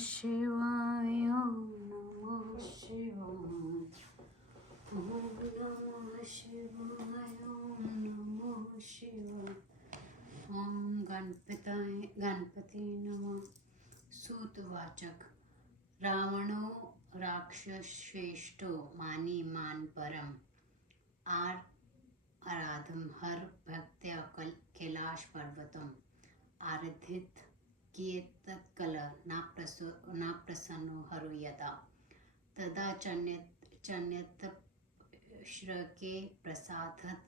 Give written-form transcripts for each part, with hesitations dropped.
शिवाय ओम नमः शिवाय ओम नमः शिवाय ओम नमः शिवाय ओम गणपति नमः। सूतवाचक। रावणो राक्षस श्रेष्ठो मानी मान परम आर आराधम हर भक्त्या कैलाश पर्वतम आराधित किए तत्कल न प्रसन्नो हरो यदा तदा चन्यत श्रके प्रसादत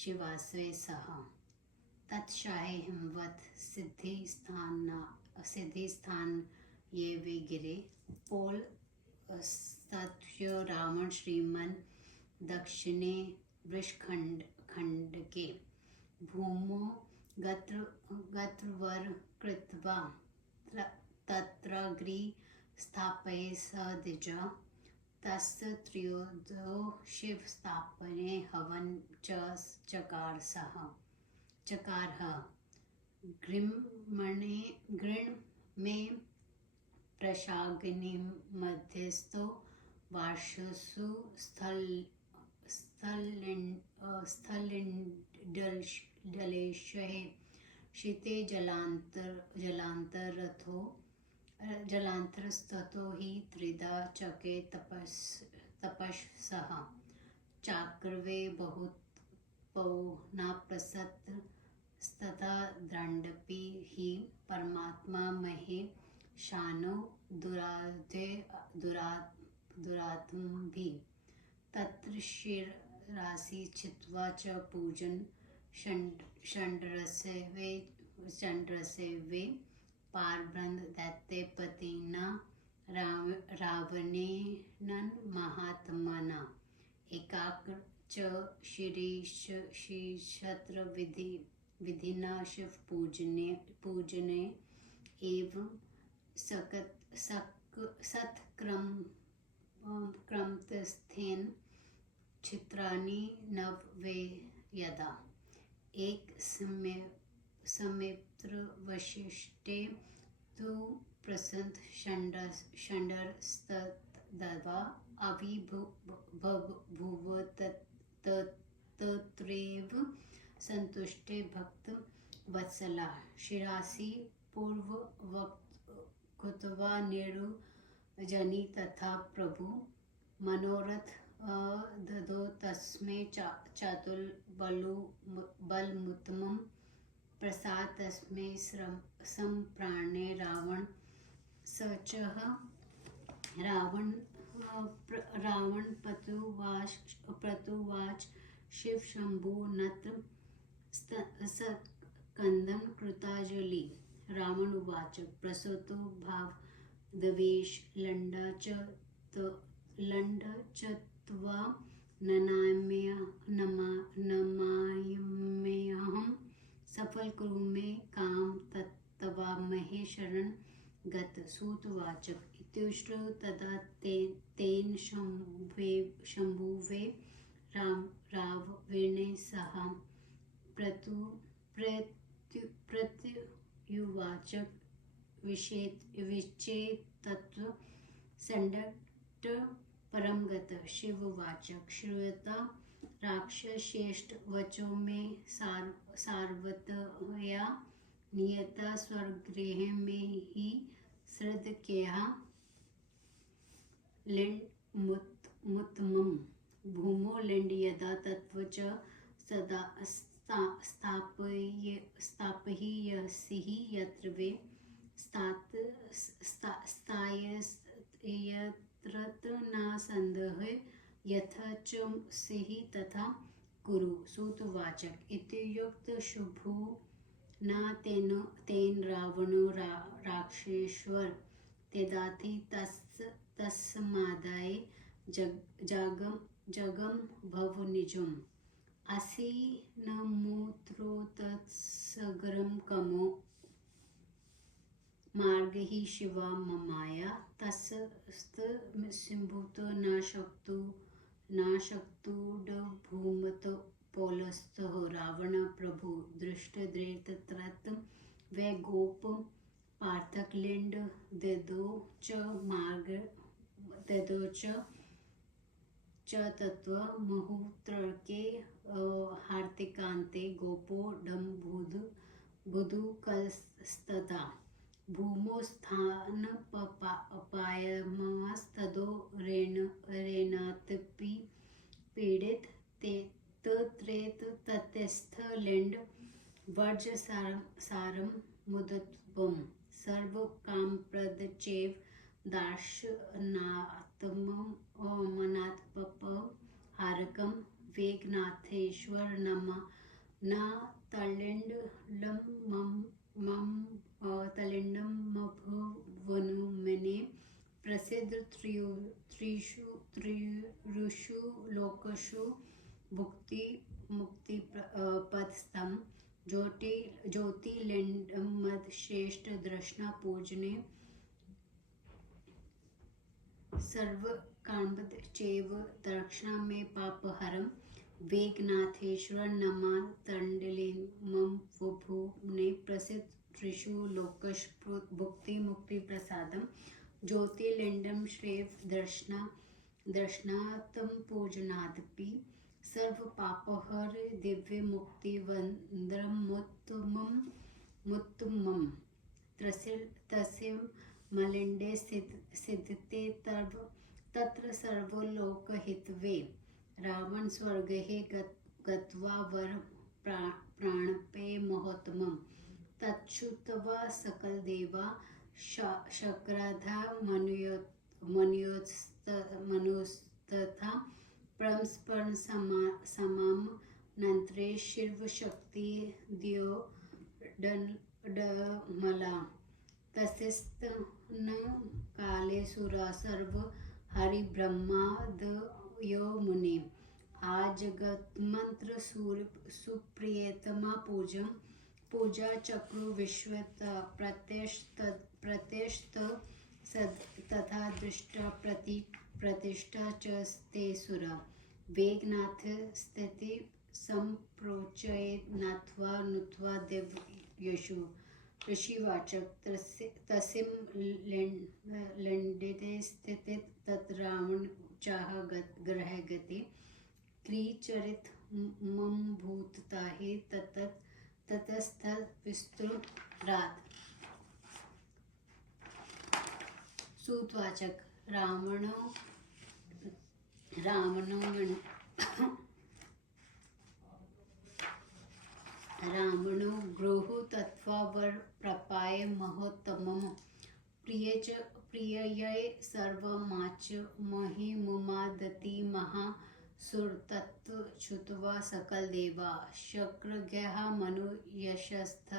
शिवास्वे सह तत्शाहे हिमवत सिद्धि स्थान ये वे गिरे पोल सत्य रावण श्रीमन दक्षिणे वृषखंड के भूमो गत्रवर कृत्वा तत्र स्थापये स द्विज तस्य त्रयोदो शिव स्थापने हवन चकारः गृण में प्रशाग्नि मध्यस्थो वार्षसु स्थलिंडलेशे शीते जलांतरस्थतो हि त्रिधा चके तपस्सः चाक्रवे बहुत नाप्रसतस्तथा दण्डपि हि परमात्मा महे शानो दुरात्मभिः तत्र शिरासि छित्त्वा च पूजन षण्डरसे पारब्रह्म दैत्यपतिना रावणेन महात्मना एकाग्र च श्रीक्षत्र विधिना शिव पूजने एवं सत्क्रमतस्थेन चित्राणि नवे यदा एक समेत्र वशिष्ठे तु प्रसन्त षण्डरस्तद्वा तत्रैव संतुष्टे भक्त वत्सला शिरासि पूर्ववक्त कृत्वा निरुजनी तथा प्रभु मनोरथ ददो तस्मै चातुर्बलमुत्तमं प्रसाद तस्मै सम्प्राणे रावण स च रावण पतुवाच शिव शंभो नत स्कंदं कृतांजलि रावण उवाच प्रसतो भाव दवेश लंड च त्वा नमाम्यहं सफल कुरु मे काम तत्तवा महे शरण गत। सूतवाचक इत्युक्तो तदा तेन शंभुवे रावणेन सह प्रत्युवाच विचेतत्व सण्डट् परम गत। शिववाच श्रूयता राक्षसेष्ट वचो मे सार्वतया नियता स्वगृहे मे हि श्रद्धया लिण्डमुत्तमम् भूमो लिण्ड यदा तत्त्व च सदा स्थापयसि यत्र वे स्थाययत्र न सन्देहः यथा च सिहि तथा कुरु। सूतवाचक इत्युक्तः शुभो न तेन रावणो राक्षसेश्वर तेदाति तस्मादाय जगं भव निजम् आसीनमुत्रोतत्सगरं कमो मार्ग हि शिवा ममाया तस्सिंभूतो न शक्तुडभूमतो पौलस्थो रावण प्रभु दृष्टद्रेतत्रत वै गोप पार्थक्लिंड दिदोच मार्ग दिदोच च तत्व मुहूर्तके हार्तिकान्ते गोपो डम बुधु कलस्तदा भूमो स्थान पायमस्तदो रेणातपि पीड़ित त्रेत ततस्थ लिंड वर्ज सारम मुदत्वम सर्व कामप्रद चेव दार्शनात्मम मनात्पप हारकम वेगनाथेश्वर नमा न तलिंडम मम तलिंडम मभुवनुमने प्रसिद्ध त्रिषु लोकषु भुक्ति मुक्ति पदस्तम ज्योतिलिंडम मद श्रेष्ठ दर्शना पूजने सर्व कामद चेव दक्षिणा में पापहरम वेगनाथेश्वर नमा तंडलिमम वभुने प्रसिद्ध त्रिषु लोकश भुक्ति मुक्ति प्रसादम ज्योतिलिंडम श्रेव दर्शनात्म पूजनादपि सर्व पापहर दिव्य मुक्ति वंद्रम मुत्तमम तस्यम मलिंडे सिद्धते तत्र सर्वलोकहितवे रावण स्वर्गे गत्वा वर प्राणपे महोत्तमम् तच्छ्रुत्वा सकल देवा शक्राधा मनुस्तथा परस्पर समाम नंत्रे शिव शक्ति दियो डमला तस्यस्तन काले सुरा सर्व हरि ब्रह्मादयो मुने आजगत मंत्र सुप्रियतमा पूजा चक्रु विश्वत प्रत्यस्त तथा दृष्टा प्रतिष्ठा च ते सुरा वेगनाथ स्थिति संप्रोचयेत नाथवा नुत्वा देव यशु ऋषिवाचक तसिम लंडिते स्थिते तत् रावण चाह ग्रह गति क्रीचरित मम भूतता ही ततस्थ विस्तृत रात सूतवाचक रावणो ग्रोह तत्वावर प्रपाय महोत्तमम प्रियये सर्वमाच महिमुमादति महा सुरतत्व सकल देवा शक्रज्ञः मनु यशस्थ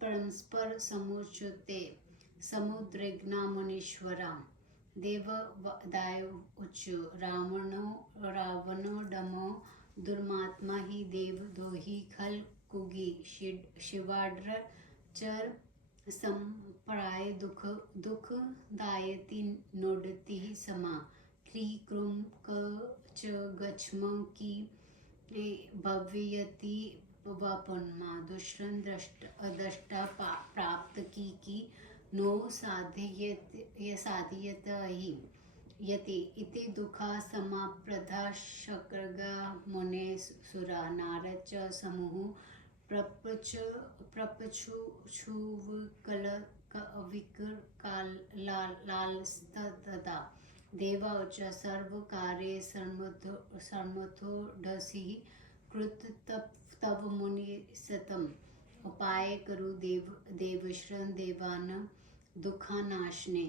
परस्पर समुच्यते समुद्रज्ञा मुनीश्वरा देवदाय उच्चु रावणो डमो दुर्मात्मा ही देव दोही खल कुगी शिवाड्र चर संप्राय दुख दायति नोडति समा क्री क्रुम क च गच्छम की भव्यति वापन्मा दुष्रन दृष्टा प्राप्त की नो साधयत ही यति इति दुखा समाप्रधा शक्रगा मुने सुरा नारद च समूह प्रपचुविकलालस्तदा देवा च सर्वकार्ये सर्वथोढसि कृत तव मुनि सतम उपाय करु देवश्रन देवान दुखानाशने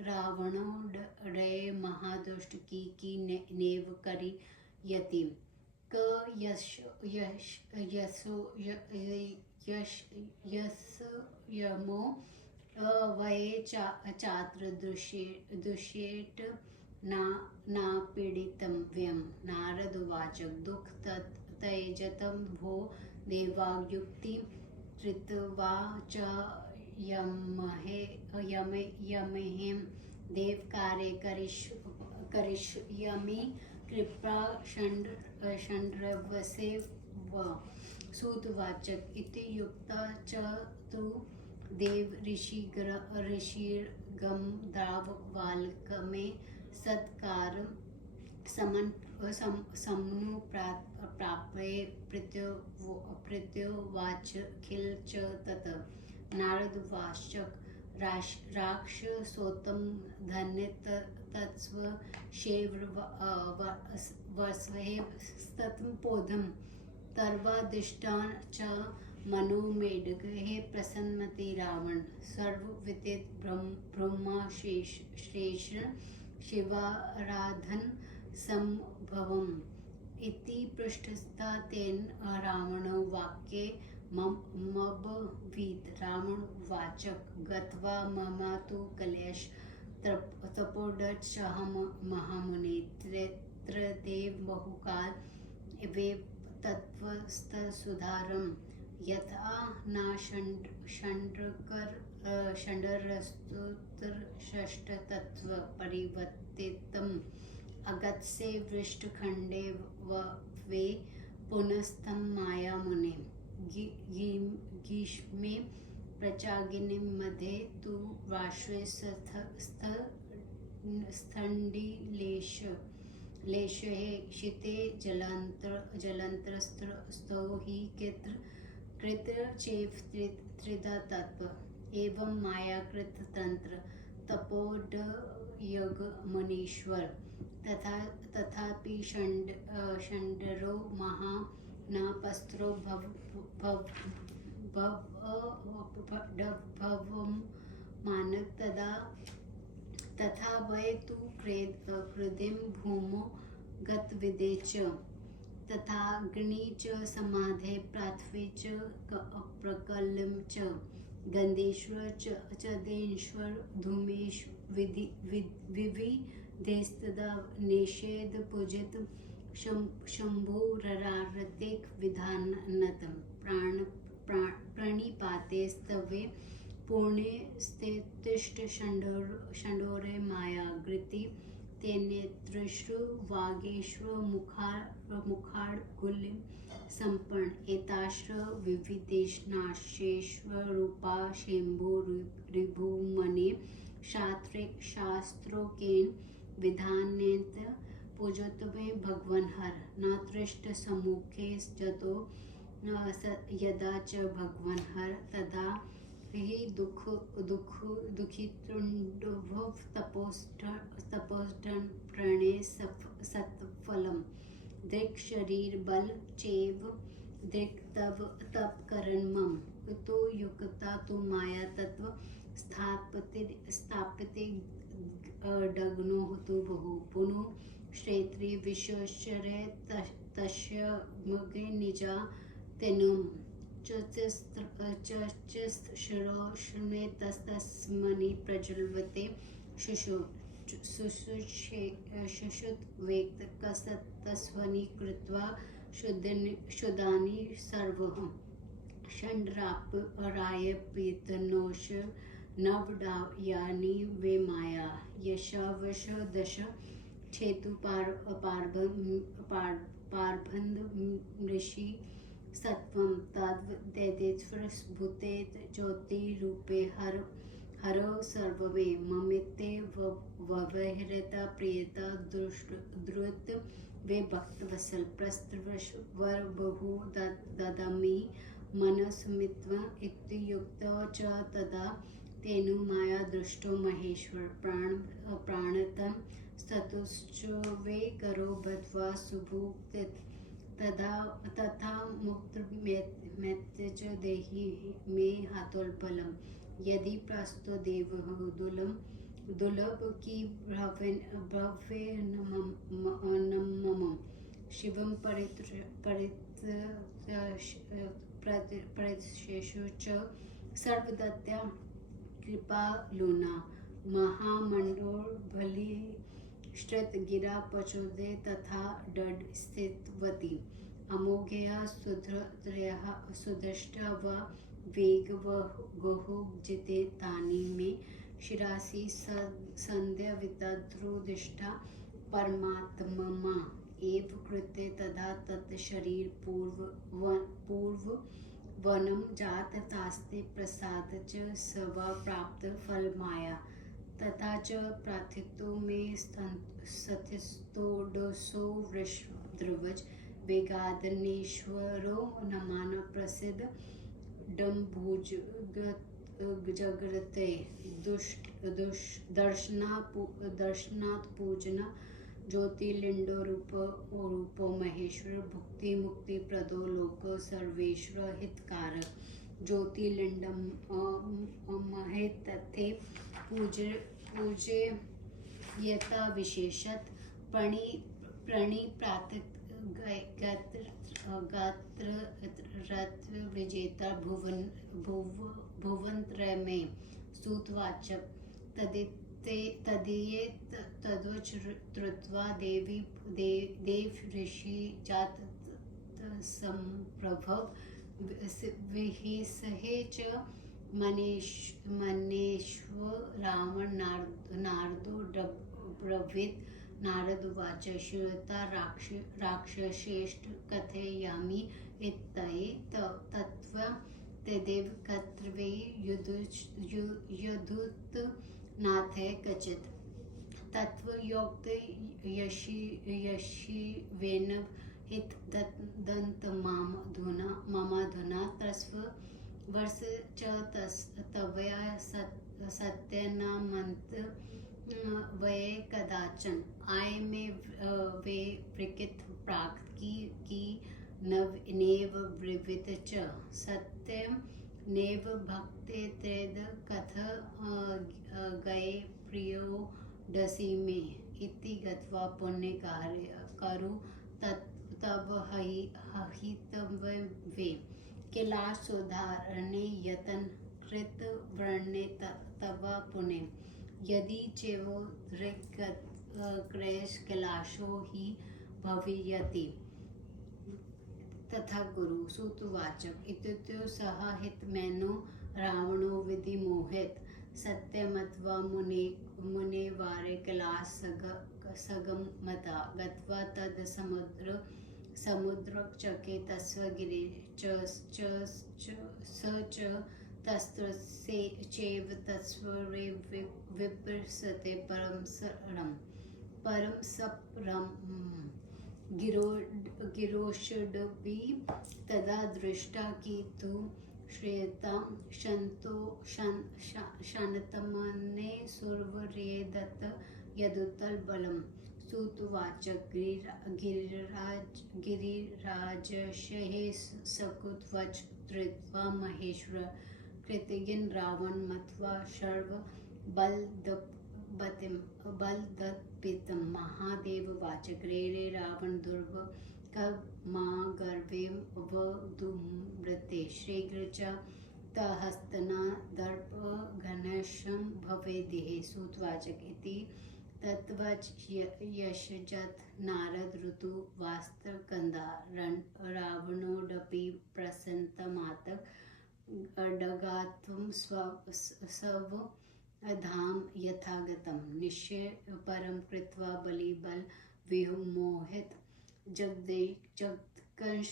रावणो डे महादुष्ट की नेव करी यति क यमो वये चात्र दुष्येट ना पीडितं व्यम नारद वाचक दुख तैजतं भो देवायुक्ति कृत्वा च यमहेम देव कार्य करिष्यामि कृपा षण्ड्रवसे व सूतवाचक इति युक्ता च तु देव ऋषिर्गम दाववाल्कमे सत्कार समनु प्राप्ये प्रत्योवाच खिल च तत् नारदवाच राक्षसोत्तम धन्य तत्स्व शेव्रवस्वेस्तत्पोधम तर्वादिष्टान च मनोमेढक हे प्रसन्नमति रावण सर्वविदित ब्रह्मा श्रेष्ठ शिवाराधन संभवम् इति पृष्ठस्था तेन रावण वाक्ये मब्वीत रावण उवाच गत्वा मम तु कलेश तपोडच्छहं महामुने त्रेत्रदेव बहुकाल वे तत्त्वस्तसुधारं यथा न षण्डरस्तुतषष्टतत्त्व परिवर्तितम् अगत्से वृष्टखण्डे वे पुनस्तं मायामुने ग्रीष्मे प्रचागिनी मध्ये तु वाश्वे स्थण्डिलेशे शीते जलान्तरस्थो हि कृतचेव त्रिधा तत्त्व एवं मायाकृत तंत्र तपोडयगमनीश्वर तथापि षण्डरो महानापस्त्रो भवमानक तथा वै तु कृदिं भूमो गतविदे च तथाग्नि च समाधे पृथ्वी च प्रकलं च गन्धेश्वर च देश्वर धूमेश विविधेस्तदा निषेध पूजित शम्भुररारतिक विधानतम प्रणिपातेस्तवे पूर्णे स्थितिष्ठ षण्डोरे मायागृति तेनेत्रश्रु वागेश्वर मुखाडकुलिं सम्पन्न एताश्र विविधेशनाशेश्वरूपा शम्भो ऋभुमने शास्त्रोकेन विधानेन पूजोत्तमे भगवन्हर न तृष्ट सम्मुखे जतो यदा च भगवन्हर तदा हि दुःखितृण्डुभव तपोष्टन प्रणे सत्फलम् दृक् शरीर बल चैव दृक् तव तप करणमम् उतो युक्ता तु माया तत्व स्थापिते डग्नो तु बहु पुनो क्षेत्री विश्वश्चर्य तस्य मगे निजा तेनुम चचिस्शिरोष्णे तस्तस्मनि प्रज्वलते शुश्रुत वेक्त कसत्तस्वनि कृत्वा शुद्धानि सर्वं षण्डराय पीतनोष नवडायानि वे माया यशावश दश छेतु पार्बन्ध ऋषि सत्वं तद्वदेश्वर भूते ज्योतिरूपे हरो सर्ववे ममिते व्यवहृता प्रियता द्रुत वे भक्तवत्सल प्रस्त्रवर बहु ददामि मनसुमित्व इत्युक्तो च तदा तेनु माया दृष्टो महेश्वर प्राणतम स्तुश्च वे करो बद्ध्वा सुभुक्त तथा मुक्त मैत्य च देहि मे हातोल्पलम यदि प्रस्तो देव दुर्लभ की भव्य नमम शिवं परितशेषु च सर्वदत्या कृपालुना महामण्डोर्बली श्रुत गिरा पचोदे तथा डड स्थितवती अमोघया सुदृष्टा व वेग गहो जिते तानि मे शिरासि संध्या वितद्रुदिष्टा परमात्ममा एव कृते तदा तत् शरीर पूर्व वनम जात तास्ते प्रसाद च स्व प्राप्त फल माया तथा च प्रार्थितो में सतिस्तोडसो वृषध्रुवज वेगादनेश्वरो नमान प्रसिद्ध डम्भुज जगरते दर्शनात् पूजना ज्योतिर्लिंडो रूपो महेश्वर भुक्ति मुक्ति प्रदो लोक सर्वेश्वर हितकारक ज्योतिर्लिंडम महेतथे पूजे यथा विशेषत प्रणिप्रात गात्र विजेता भुवनत्रय में सूतवाचक तदीये तद्वचृत्वा देव ऋषि जात संप्रभव विहिसहे च मनेश्व रावण नारदो ब्रवीत नारद उवाच श्रूयता राक्षसेष्ट कथयामि इत्तये तत्त्वं तदेव कर्तव्ये युद्धुत नाथे कचित् तत्त्वयोक्त यशिवेन हित ममाधुना तस्व वर्ष च तवया सत्यनामन्त वये कदाचन आय में वे प्रकृत प्राक्त की नेव ब्रवीत च सत्यम नेव भक्ते तेद कथ गए प्रियो डसी में इति गत्वा पुण्य कार्य करु तब हितवे कैलासोद्धारणे यतन कृत वर्णे तव पुण्य यदि चेवो क्रेश कैलाशो ही भवियति तथा गुरु सूतवाचक इत्युक्तो सह हितमेनो रावणो विधि मोहित सत्यमत्वा मुने वारे कैलास सगमता गत्वा तद समुद्र चके तस्व गिरे च स च तस्त्र से चैव तस्वरे विप्रसते परम सपरम गिरोषडपि तदा दृष्टा की तु श्रेयता शान्तमने सुरवरेदत यदुतल बलम सूतवाचक गिरिराजशहे सकुतवच धृत्वा महेश्वर कृतज्ञ रावण मत्वा शर्व बलदपितम महादेव वाचक रे रावण दुर्व कब माँ गर्भे वधूमृते शीघ्र च तहस्तना दर्प घनशं भवेदिहे सूतवाचक इति तत्वच यशजत नारद ऋतु वास्त्रकंदा रावणोडपि प्रसन्नमातक अडगात्वं स्व धाम यथागतम निश्चय परम कृत्वा बलिबल विमोहित जगत्कंश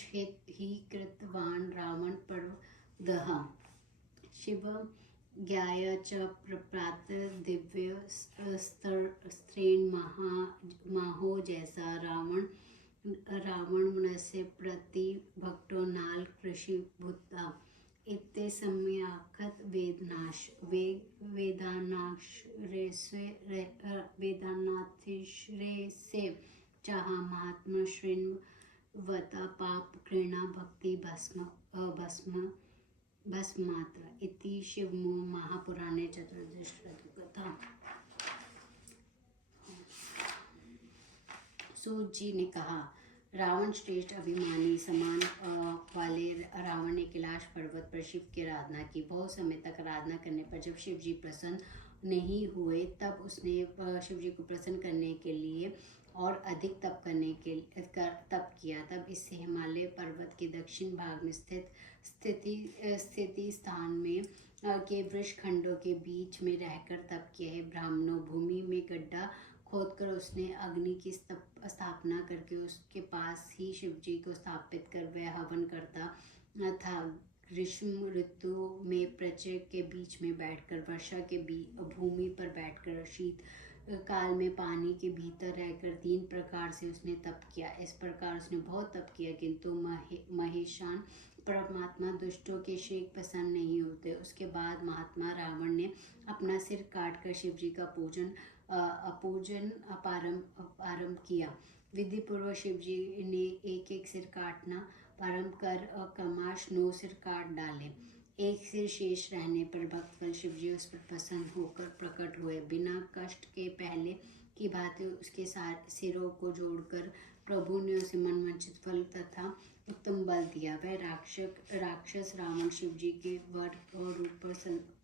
ही कृतवान रावण पर्वदः शिव ज्ञाय च प्रप्रात दिव्य स्त्रीण महो जैसा रावण मनसे प्रति भक्तो नाल कृषि भूता इत्ते सम्याखत वेदानाथश्रेसे चाह महात्मा श्रृण्वता पाप कृणा भक्ति भस्मात्र इति शिव महापुराणे चतुर्दश कथा। सूत जी ने कहा, रावण श्रेष्ठ अभिमानी समान वाले रावण ने कैलाश पर्वत पर शिव की आराधना की। बहुत समय तक आराधना करने पर जब शिव जी प्रसन्न नहीं हुए तब उसने शिव जी को प्रसन्न करने के लिए और अधिक तप किया। तब इससे हिमालय पर्वत के दक्षिण भाग में स्थिति स्थान में के वृक्ष खंडों के बीच में रहकर तप किया है। ब्राह्मणों भूमि में गड्ढा खोदकर उसने अग्नि की स्थापना करके उसके पास ही शिव जी को स्थापित कर वह हवन करता था। ग्रीष्म ऋतु में प्रचय के बीच में बैठकर, वर्षा के भूमि पर बैठकर, शीत काल में पानी के भीतर रहकर 3 प्रकार से उसने तप किया। इस प्रकार उसने बहुत तप किया, किंतु महेशान परमात्मा दुष्टों के शेख पसंद नहीं होते। उसके बाद महात्मा रावण ने अपना सिर काटकर शिव जी का पूजन आरंभ किया। विधि पूर्वक शिव जी ने एक एक सिर काटना प्रारंभ कर क्रमश 9 सिर काट डाले। एक सिर शेष रहने पर भक्तवल शिव जी उस पर प्रसन्न होकर प्रकट हुए। बिना कष्ट के पहले की भांति उसके सिरों को जोड़कर प्रभु ने उसे मनवांछित फल तथा उत्तम बल दिया। वह राक्षस रावण शिव जी के वर और रूप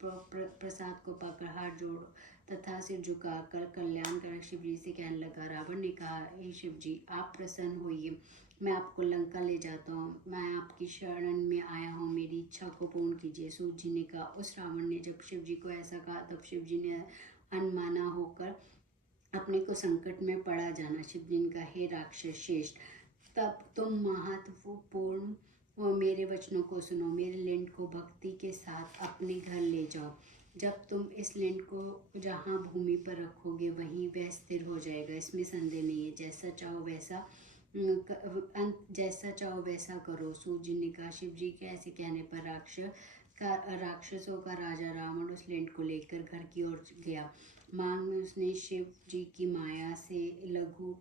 पर प्रसाद को पाकर हाथ जोड़ तथा सिर झुकाकर कल्याणकारक शिव जी से कहने लगा। रावण ने कहा, हे शिव जी, आप प्रसन्न होइए, मैं आपको लंका ले जाता हूँ। मैं आपकी शरण में आया हूँ, मेरी इच्छा को पूर्ण कीजिए। सूत जी ने कहा। उस रावण ने जब शिव जी को ऐसा कहा तब शिव जी ने अनमना होकर अपने को संकट में पड़ा जाना। शिव जी ने कहा, हे राक्षस श्रेष्ठ, तब तुम महत्वपूर्ण और मेरे वचनों को सुनो। मेरे लिंड को भक्ति के साथ अपने घर ले जाओ। जब तुम इस लिंड को जहाँ भूमि पर रखोगे वहीं वह स्थिर हो जाएगा, इसमें संदेह नहीं है। जैसा चाहो वैसा करो। सूत जी ने कहा। शिव जी के ऐसे कहने पर राक्षसों का राजा रावण उस लिंड को लेकर घर की ओर गया। मांग में उसने शिव जी की माया से लघु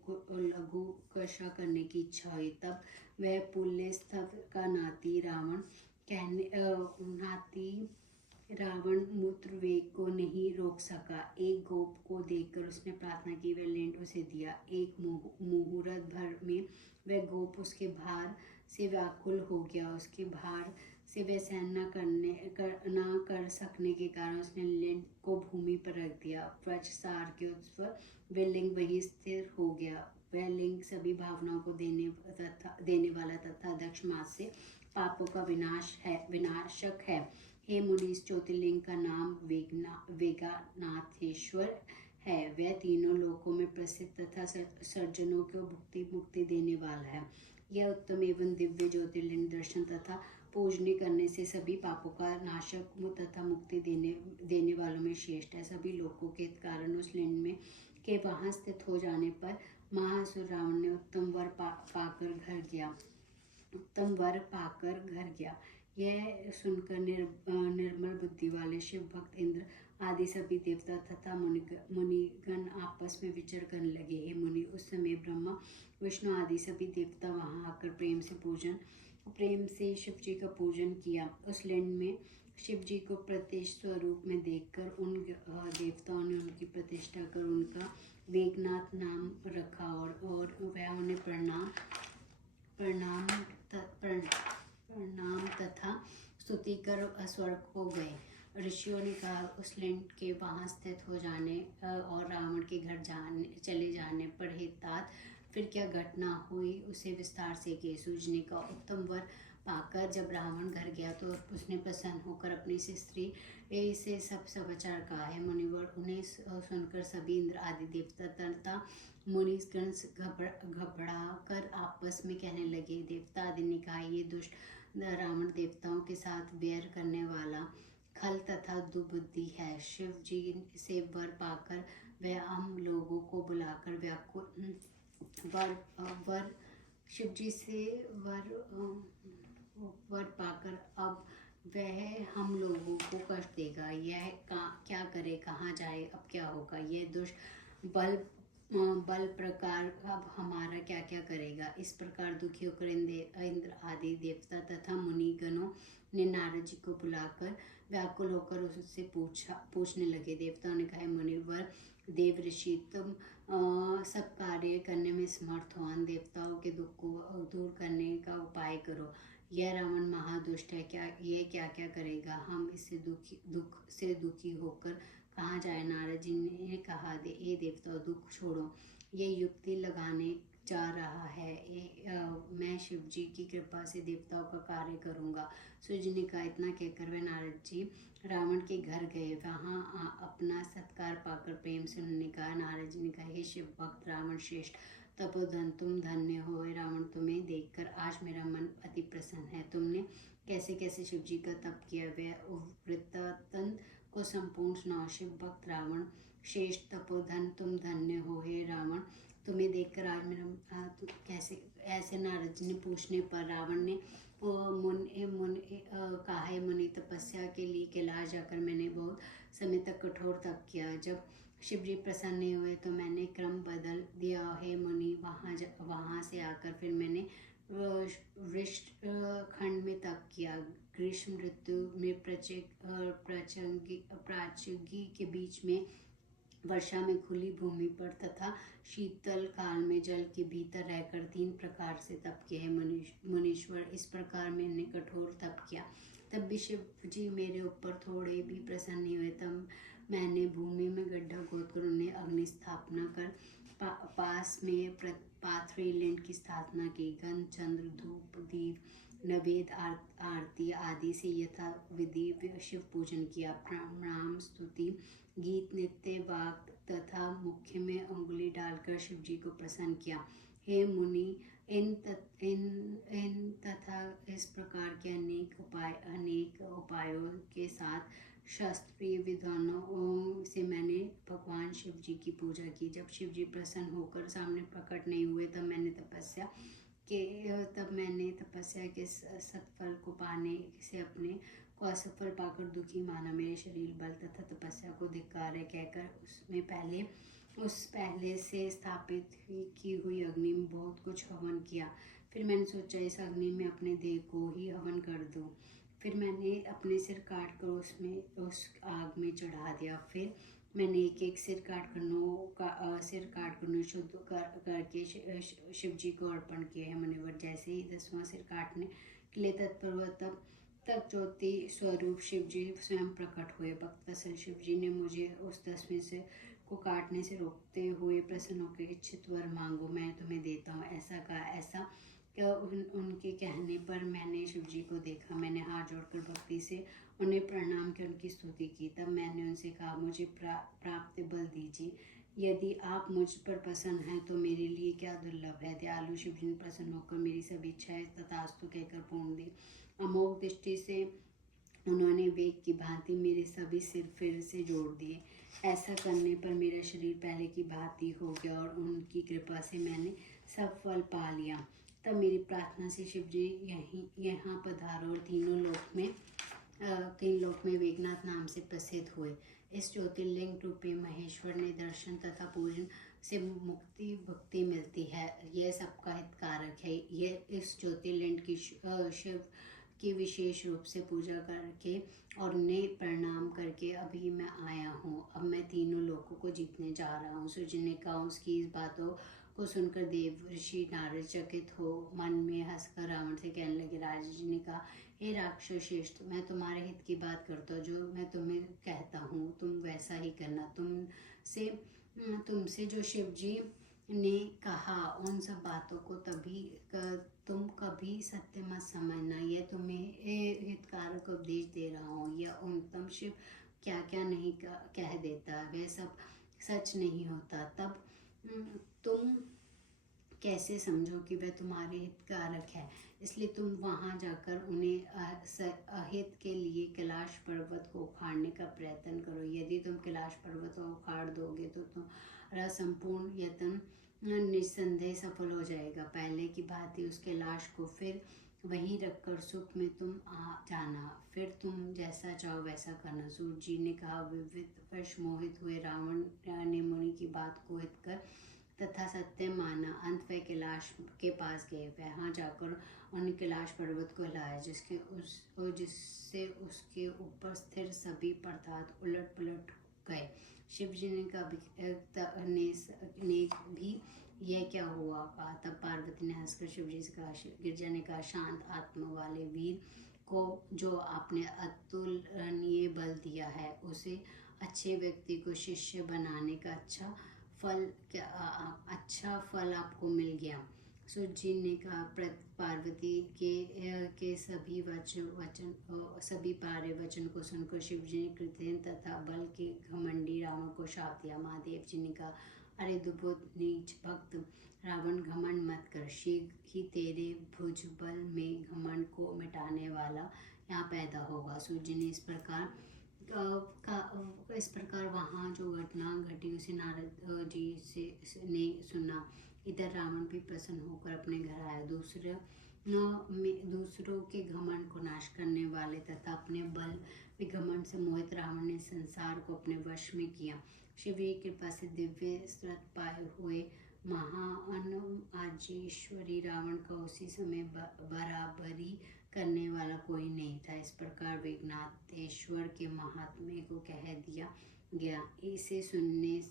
कशा करने की इच्छा हुई। तब वह पुल्यस्थव का रावण मूत्र वेग को नहीं रोक सका। एक गोप को देखकर उसने प्रार्थना की, वह लेंट उसे दिया। एक मुहूर्त भर में वह गोप उसके भार से व्याकुल हो गया। उसके भार से वह सहन न कर सकने के कारण उसने लिंग को भूमि पर रख दिया। व्रजसार के उत्सव वह लिंग वहीं स्थिर हो गया। वह लिंग सभी भावनाओं को देने वाला तथा दक्ष मास से पापों का विनाशक है। हे मुनि, इस ज्योतिर्लिंग का नाम वेगानाथेश्वर है। वह तीनों लोकों में प्रसिद्ध तथा सर्जनों को मुक्ति देने वाला है। यह उत्तम एवं दिव्य ज्योतिर्लिंग दर्शन तथा पूजने करने से सभी पापों का नाशक तथा मुक्ति देने वालों में श्रेष्ठ है। सभी लोगों के कारण उस लिंग में के वहां स्थित हो जाने पर महासुर रावण ने उत्तम वर पाकर घर गया। यह सुनकर निर्मल बुद्धि वाले शिव भक्त इंद्र आदि सभी देवता तथा मुनिगण आपस में विचार करने लगे। हे मुनि, उस समय ब्रह्मा विष्णु आदि सभी देवता वहां आकर प्रेम से शिव जी का पूजन किया। उस लिंग में शिव जी को प्रत्यक्ष स्वरूप में देखकर उन देवताओं ने उनकी प्रतिष्ठा कर उनका वेगनाथ नाम रखा और वह उन्हें प्रणाम तथा स्तुति कर स्वर्ग को गए। ऋषियों ने कहा, उस लिंग के वहां स्थित हो जाने और रावण के घर चले जाने पर हे तात, फिर क्या घटना हुई उसे विस्तार से कहे। सूत जी ने कहा, उत्तम वर पाकर जब रावण घर गया तो उसने प्रसन्न होकर अपनी स्त्री से सब समाचार कहा है। मुनिवर उन्हें सुनकर सभी इंद्र आदि देवता तथा मुनिगण घबरा कर आपस में कहने लगे। देवता आदि ने कहा, ये दुष्ट रावण देवताओं के साथ बैर करने वाला खल तथा दुबुद्धि है। शिव जी से वर पाकर वह हम लोगों को बुलाकर शिव जी से वर पाकर अब वह हम लोगों को कष्ट देगा। यह क्या करे, कहाँ जाए, अब क्या होगा। यह दुष्ट बल प्रकार अब हमारा क्या क्या करेगा। इस प्रकार दुखी होकर इंद्र आदि देवता तथा मुनिगणों ने नारद जी को बुलाकर व्याकुल होकर उससे पूछने लगे। देवताओं ने कहा, मुनिवर देव ऋषि, तुम सब कार्य करने में समर्थ हो, अन देवताओं के दुख को दूर करने का उपाय करो। यह रावण महादुष्ट है, क्या क्या करेगा, हम इससे दुख से दुखी होकर कहाँ जाए। नारद जी ने कहा, हे देवताओं, दुख छोड़ो, ये युक्ति लगाने जा रहा है। मैं शिव जी की कृपा से देवताओं का कार्य करूँगा। सूत जी ने कहा। इतना कहकर वह नारद जी रावण के घर गए। वहाँ अपना सत्कार पाकर प्रेम से उन्होंने कहा। नारद जी ने कहा, हे शिव भक्त रावण श्रेष्ठ तपोधन, तुम धन्य हो। रावण, तुम्हें देखकर आज मेरा मन अति प्रसन्न है। तुमने कैसे कैसे शिव जी का तप किया। वह वृत्तांत को संपूर्ण सुनाओ। शिव भक्त रावण श्रेष्ठ तपोधन तुम धन्य हो हे रावण। तुम्हें देखकर आज मेरा कैसे ऐसे नारद जी ने पूछने पर रावण ने कहा है मुनि तपस्या के लिए कैलाश जाकर मैंने बहुत समय तक कठोर तप किया। जब शिव जी प्रसन्न नहीं हुए तो मैंने क्रम बदल दिया है मुनि। वहाँ से आकर फिर मैंने वृष्ट खंड में तप किया। ग्रीष्म ऋतु में प्राचुगी के बीच में, वर्षा में खुली भूमि पर तथा शीतल काल में जल के भीतर रहकर 3 प्रकार से तप किए हैं मुनीश्वर। इस प्रकार मैंने कठोर तप किया, तब भी शिव जी मेरे ऊपर थोड़े भी प्रसन्न नहीं हुए। तब मैंने भूमि में गड्ढा खोदकर उन्हें अग्नि स्थापना कर पास में पाथरी लिंड की स्थापना की। गंध चंद्र धूप दीप नवेद आरती आदि से यथा विधि शिव पूजन किया। प्रणाम स्तुति गीत नृत्य वाक तथा मुख्य में अंगुली डालकर शिव जी को प्रसन्न किया। हे मुनि, इन तथा इस प्रकार के अनेक उपायों के साथ शास्त्रीय विधानों से मैंने भगवान शिव जी की पूजा की। जब शिव जी प्रसन्न होकर सामने प्रकट नहीं हुए तब मैंने तपस्या के सत्फल को पाने से अपने को असफल पाकर दुखी माना। मेरे शरीर बल तथा तपस्या को धिक्कार है कहकर उस पहले से स्थापित की हुई अग्नि में बहुत कुछ हवन किया। फिर मैंने सोचा इस अग्नि में अपने देह को ही हवन कर दूं। फिर मैंने अपने सिर काट कर उस आग में चढ़ा दिया। फिर मैंने एक सिर काट कर शुद्ध करके शिव जी को अर्पण किए हैं मुनिवर। जैसे ही 10वां सिर काटने के लिए तत्पर हुआ तब ज्योति स्वरूप शिव जी स्वयं प्रकट हुए। भक्तवत्सल शिव जी ने मुझे उस 10वें सिर को काटने से रोकते हुए प्रसन्न होकर इच्छित वर मांगो, मैं तुम्हें देता हूँ ऐसा कहा। उनके कहने पर मैंने शिव जी को देखा। मैंने हाथ जोड़कर भक्ति से उन्हें प्रणाम कर उनकी स्तुति की। तब मैंने उनसे कहा, मुझे प्राप्त बल दीजिए। यदि आप मुझ पर प्रसन्न हैं तो मेरे लिए क्या दुर्लभ है। दयालु शिव जी ने प्रसन्न होकर मेरी सभी इच्छाएं तथास्तु कहकर पूर्ण दी। अमोघ दृष्टि से उन्होंने वेग की भांति मेरे सभी सिर फिर से जोड़ दिए। ऐसा करने पर मेरा शरीर पहले की भांति हो गया और उनकी कृपा से मैंने सब फल पा लिया। तब मेरी प्रार्थना से शिव जी यहाँ पधारो और तीन लोक में वेगनाथ नाम से प्रसिद्ध हुए। इस ज्योतिर्लिंग रूपी महेश्वर ने दर्शन तथा पूजन से मुक्ति भक्ति मिलती है। यह सबका हितकारक है। यह इस ज्योतिर्लिंग की शिव की विशेष रूप से पूजा करके और उन्हें प्रणाम करके अभी मैं आया हूँ। अब मैं तीनों लोगों को जीतने जा रहा हूँ। सूर्य ने कहा। उसकी इस बातों को सुनकर देव ऋषि नारद चकित हो मन में हंसकर रावण से कहने लगे। राजा जी ने कहा, हे राक्षस श्रेष्ठ, मैं तुम्हारे हित की बात करता हूँ। जो मैं तुम्हें कहता हूँ तुम वैसा ही करना। तुमसे जो शिव जी ने कहा उन सब बातों को तुम कभी सत्य मत समझना। यह तुम्हें हितकारक उपदेश दे रहा हूँ। यह उत्तम शिव क्या क्या नहीं कह देता, वह सब सच नहीं होता। तब तुम कैसे समझो कि वह तुम्हारे हितकारक है। इसलिए तुम वहां जाकर उन्हें अहित के लिए कैलाश पर्वत को उखाड़ने का प्रयत्न करो। यदि तुम कैलाश पर्वत को उखाड़ दोगे तो तुम्हारा संपूर्ण यत्न निस्संदेह सफल हो जाएगा। पहले की भांति उस कैलाश को फिर वहीं रखकर सुख में तुम आ जाना। फिर तुम जैसा चाहो वैसा करना। सूर्य जी ने कहा। विविध वश मोहित हुए रावण ने मुनि की बात को हित कर तथा सत्य माना। अंत वह कैलाश के पास गए। वहां जाकर उन्होंने कैलाश पर्वत को हिलाया जिससे उसके ऊपर स्थिर सभी पदार्थ उलट पलट गए। शिव जी ने भी यह क्या हुआ कहा। तब पार्वती ने हंसकर शिव जी से कहा। गिरजा ने कहा, शांत आत्मा वाले वीर को जो आपने अतुलनीय बल दिया है उसे अच्छे व्यक्ति को शिष्य बनाने का अच्छा फल आपको मिल गया। सूर्य जी ने कहा। पार्वती के सभी पारे वचन को सुनकर शिव जी ने कृतघ्न तथा बल के घमंडी रावण को शाप दिया। महादेव जी ने कहा, अरे दुबुद नीच भक्त रावण, घमंड मत कर, शीघ्र ही तेरे भुजबल में घमंड को मिटाने वाला यहाँ पैदा होगा। सूत जी ने इस प्रकार वहाँ जो घटना घटी उसे नारद जी से ने सुना। इधर रावण भी प्रसन्न होकर अपने घर आया। दूसरों के घमंड को नाश करने वाले तथा अपने बल में घमंड से मोहित रावण ने संसार को अपने वश में किया। शिव की कृपा से दिव्य स्त्रत पाए हुए महान आजेश्वरी रावण का उसी समय बराबरी करने वाला कोई नहीं था। इस प्रकार विघ्नातेश्वर के महात्म्य को कह दिया गया। इसे सुनने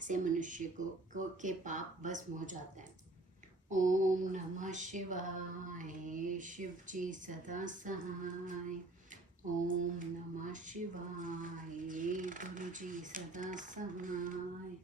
से मनुष्य के पाप भस्म हो जाते हैं। ओम नमः शिवाय। शिव जी सदा सहाय। ओम नमः शिवाय। गुरु जी सदा सहाय।